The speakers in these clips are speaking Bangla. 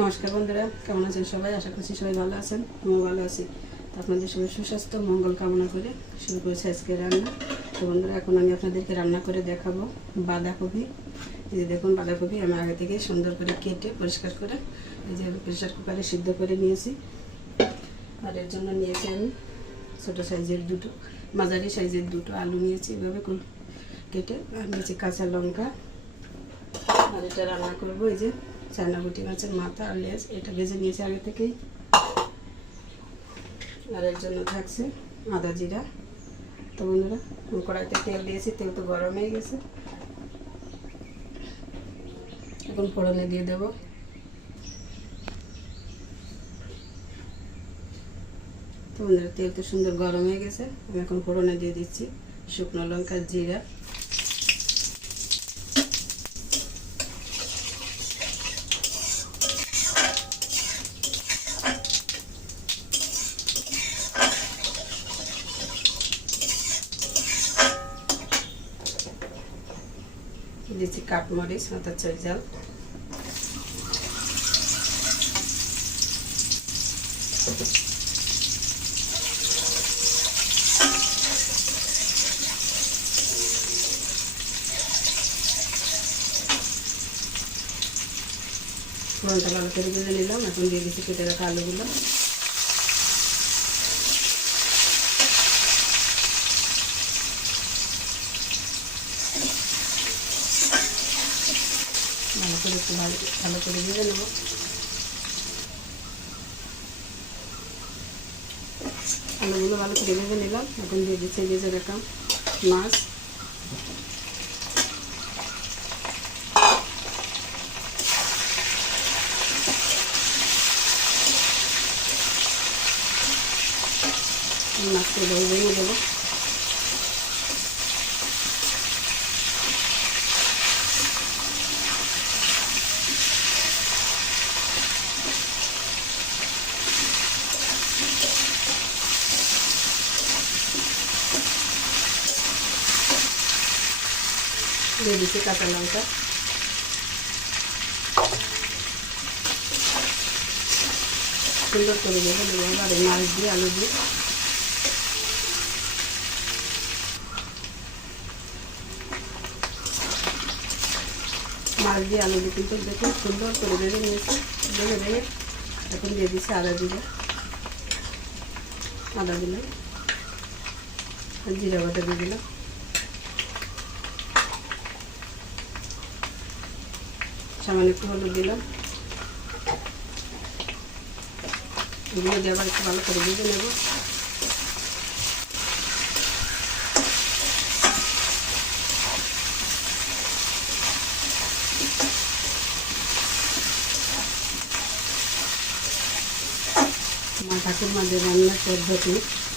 নমস্কার বন্ধুরা, কেমন আছেন সবাই? আশা করছি সবাই ভালো আছেন। আমিও ভালো আছি। তো আপনাদের সবাই সুস্বাস্থ্য মঙ্গল কামনা করে শুরু করেছি আজকে রান্না। তো বন্ধুরা, এখন আমি আপনাদেরকে রান্না করে দেখাবো বাঁধাকপি। এই যে দেখুন, বাঁধাকপি আমি আগে থেকে সুন্দর করে কেটে পরিষ্কার করে এই যে প্রেসার কুকারে সিদ্ধ করে নিয়েছি। আর এর জন্য নিয়েছি আমি ছোটো সাইজের দুটো, মাঝারি সাইজের দুটো আলু নিয়েছি এভাবে কেটে। আর নিয়েছি কাঁচা লঙ্কা। আর এটা রান্না করবো এই যে চায়না বুটি মাছের মাথা আর লেজ, এটা ভেজে নিয়েছি আগে থেকেই। আর এর জন্য থাকছে আদা জিরা। তো বন্ধুরা, কড়াইতে তেল দিয়েছি, তেল তো গরম হয়ে গেছে। এখন ফোড়নে দিয়ে দেবো তো বন্ধুরা, তেল তো সুন্দর গরম হয়ে গেছে। আমি এখন ফোড়নে দিয়ে দিচ্ছি শুকনো লঙ্কা, জিরা, দিচ্ছি কাঠমরিচ অর্থাৎ চৈজাল, ফোড়নটা ভালো করে ভেজে নিলাম। এখন দিয়ে দিচ্ছি কেটে রাখা আলুগুলো। ভালো করে একটু ভালো করে ভেজে নেব। আলুগুলো ভালো করে ভেজে নিলাম। এখন দিয়ে দিচ্ছি ভেজে রাখা মাছ। মাছটা ভেঙে দেবো। দিয়ে দিচ্ছি কাঁচা লঙ্কা। সুন্দর করে ভেজে দেবো আর এই মাছ দিয়ে আলু দিয়ে। মাছ দিয়ে আলু দিয়ে কিন্তু দেখুন সুন্দর করে ভেজে নিয়েছি। ভেজে এখন দিয়ে দিচ্ছি আদা দিলাম আর জিরা বাটা দিয়ে দিলাম। সামান্য একটু হলুদ দিলাম। এগুলো দিয়ে আবার একটু ভালো করে ভেজে নেব। মা ঠাকুরমাদের রান্নার পদ্ধতি,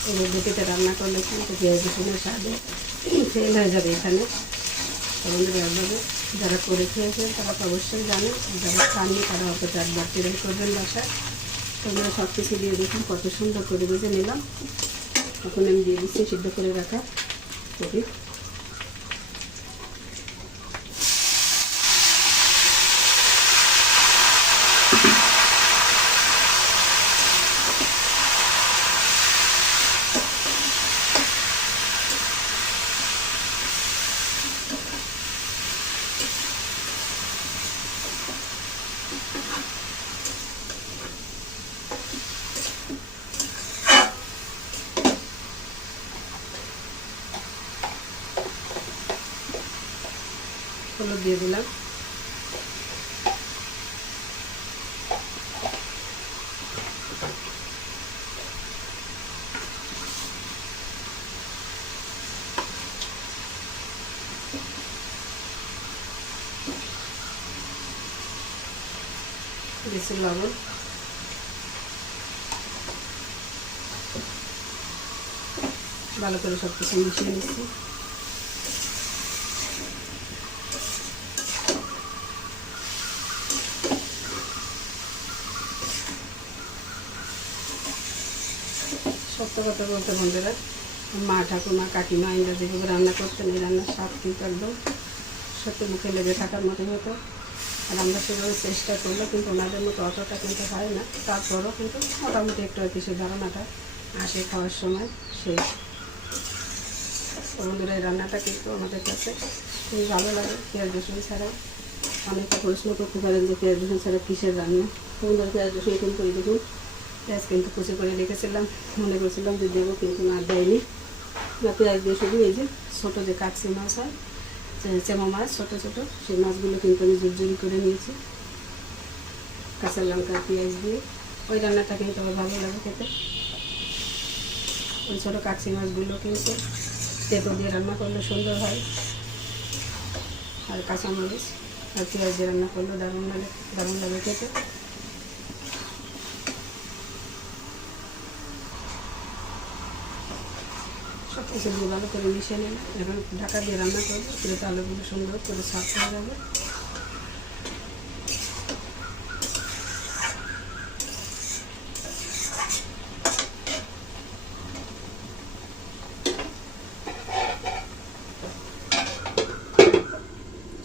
এই পদ্ধতিতে রান্না করলে কিন্তু পেঁয়াজ রসুনের স্বাদে ফেল হয়ে যাবে এখানে। বন্ধুরা, একভাবে যারা করে খেয়েছেন তারা তো অবশ্যই জানে, যারা খাননি তারা অতটা একবার ট্রাই করবেন বাসায়। তোমরা সব কিছু দিয়ে দেখুন কত সুন্দর করে ভেজে নিলাম। এখন আমি দিয়ে দিচ্ছি সিদ্ধ করে রাখা কপি। হলুদ দিয়ে দিলাম। দিচ্ছি লবণ। ভালো করে সব কিছু মিশিয়ে নিচ্ছি। সত্য কথা বলতে বন্ধুরা, মা ঠাকুমা কাকিমা এরা যেভাবে রান্না করতেন, এই রান্নার স্বাদ কিন্তু একদম সত্যি মুখে লেগে থাকার মতো হতো। আর আমরা সেভাবে চেষ্টা করলে কিন্তু ওনাদের মতো অতটা কিন্তু হয় না, তারপরও কিন্তু মোটামুটি একটু আর কি সে ধারণাটা আসে খাওয়ার সময় সেই। বন্ধুরা এই রান্নাটা কিন্তু আমাদের কাছে খুবই ভালো লাগে পেঁয়াজ রসুন ছাড়া। অনেকটা প্রশ্ন করতে পারেন যে পেঁয়াজ রসুন ছাড়া কিসের রান্না। বন্ধুরা পেঁয়াজ রসুন কিন্তু এই দেখুন পেঁয়াজ কিন্তু কুচি করে রেখেছিলাম, মনে করছিলাম যে দেবো কিন্তু না দেয়নি। পেঁয়াজ দিয়ে শুধু এই যে ছোটো যে কাকসি মাছ হয়, চেমা মাছ ছোটো ছোটো, সেই মাছগুলো কিন্তু আমি জুড়ি করে নিয়েছি কাঁচা লঙ্কা পেঁয়াজ দিয়ে। ওই রান্নাটা কিন্তু আমার ভালো লাগে খেতে। ওই ছোটো কাকসি মাছগুলো কিন্তু তেঁতো দিয়ে রান্না করলে সুন্দর হয়, আর কাঁচামরিচ আর পেঁয়াজ দিয়ে রান্না করলে দারুণ লাগে খেতে। সব কিছু দিয়ে ভালো করে মিশিয়ে নিন। এখন ঢাকা দিয়ে রান্না করবো, তাহলে আলুগুলো সুন্দর করে সাফ হয়ে যাবে।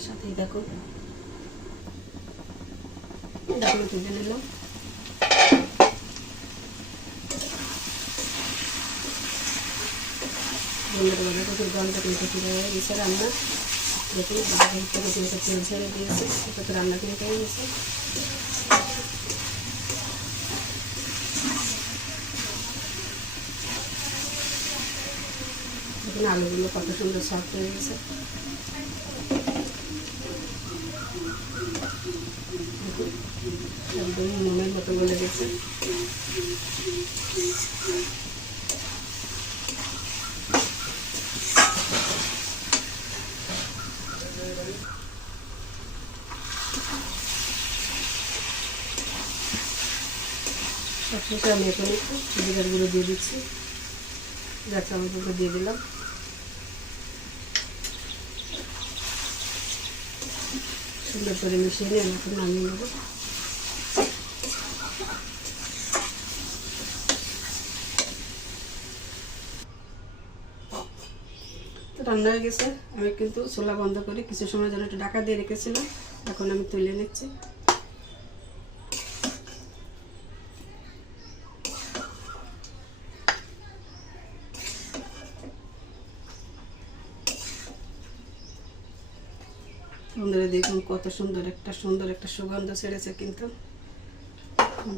সাথেই দেখো ডাকলে তুলে নিলাম। গন্ধটা কিন্তু ফিরে হয়ে গেছে রান্না। দেখুন তেল ছেড়ে দিয়েছে, এটা তো রান্না কিন্তু হয়ে গেছে। দেখুন আলুগুলো কত সুন্দর সফট হয়ে গেছে। দেখুন একদম মোমের মতো গলে গেছে। সবশেষে আমি এখন একটু জিরাগুলো দিয়ে দিচ্ছি, যা চামচগুলো দিয়ে দিলাম। সুন্দর করে মিশিয়ে নিয়ে আমি এখন নামিয়ে নেব। তো রান্না হয়ে গেছে। আমি কিন্তু চুলা বন্ধ করে কিছু সময় জন্য একটু ঢাকা দিয়ে রেখেছিলাম, এখন আমি তুলে নিচ্ছি। বন্ধুরা দেখুন কত সুন্দর একটা সুগন্ধ ছেড়েছে, কিন্তু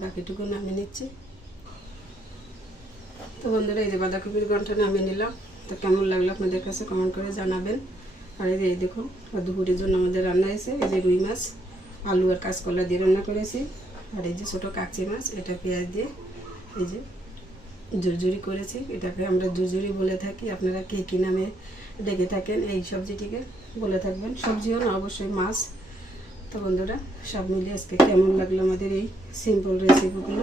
বাকিটুকু নামিয়ে নিচ্ছি। তো বন্ধুরা এই যে বাঁধাকপির ঘন্টা নামিয়ে নিলাম। তো কেমন লাগলো আপনাদের কাছে কমেন্ট করে জানাবেন। আর এই দেখুন দুপুরের জন্য আমাদের রান্না হয়েছে, এই যে রুই মাছ আলু আর কাঁচকলা দিয়ে রান্না করেছি। আর এই যে ছোটো কাকচি মাছ, এটা পেঁয়াজ দিয়ে এই যে ঝুরঝুরি করেছি। এটাকে আমরা ঝুরঝুরি বলে থাকি, আপনারা কে কী নামে ডেকে থাকেন এই সবজিটিকে বলে থাকবেন। সবজিও না, অবশ্যই মাছ। তো বন্ধুরা সব মিলিয়ে আজকে কেমন লাগলো আমাদের এই সিম্পল রেসিপিগুলো।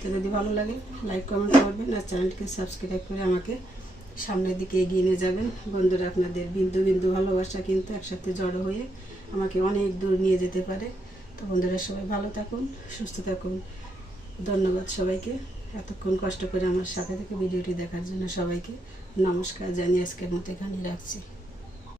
তো যদি ভালো লাগে লাইক কমেন্ট করবেন, আর চ্যানেলকে সাবস্ক্রাইব করে আমাকে সামনের দিকে এগিয়ে নিয়ে যাবেন। বন্ধুরা আপনাদের বিন্দু বিন্দু ভালোবাসা কিন্তু একসাথে জড়ো হয়ে আমাকে অনেক দূর নিয়ে যেতে পারে। তো বন্ধুরা সবাই ভালো থাকুন, সুস্থ থাকুন। ধন্যবাদ সবাইকে এতক্ষণ কষ্ট করে আমার সাথে থেকে ভিডিওটি দেখার জন্য। সবাইকে নমস্কার জানিয়ে আজকের মতো এখানে রাখছি।